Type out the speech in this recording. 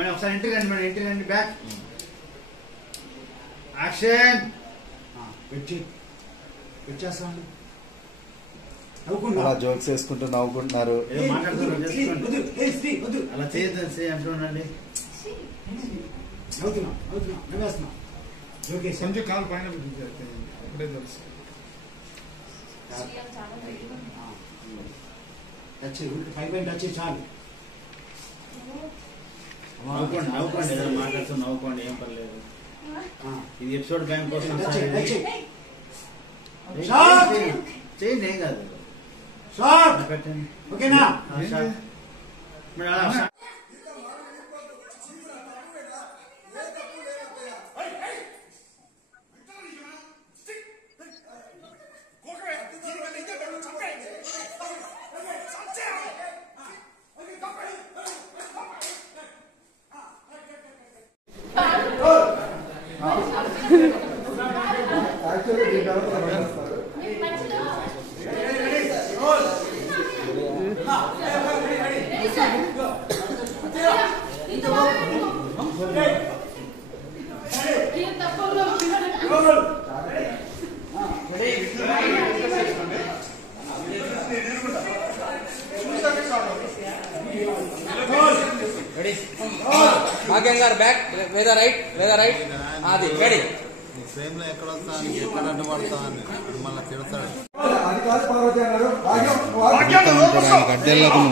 మన ఒకసారి ఎంట్రీ రండి బ్యాక్ యాక్షన్ వచ్చేస్తామండి అలా జోక్స్ వేసుకుంటూ నవ్వుకుంటున్నారు. అలా చేయొద్దు అంటుండండి. కొంచెం కాలు పైన ఇప్పుడే తెలుసు. చాలు నవ్వుకోండి ఏదైనా మాట్లాడుతూ నవ్వుకోండి, ఏం పర్లేదు. ఇది ఎపిసోడ్ బ్యాంక్ కోసం చేయండి, ఏం కాదు. ఓకేనా? బ్యాక్ లేదా రైట్ అది రెడీ. ఫ్రేమ్ లో ఎక్కడ వస్తా ఎక్కడ అడ్డుపడతా అని మళ్ళీ తిడతాడు. గడ్డెళ్ళకు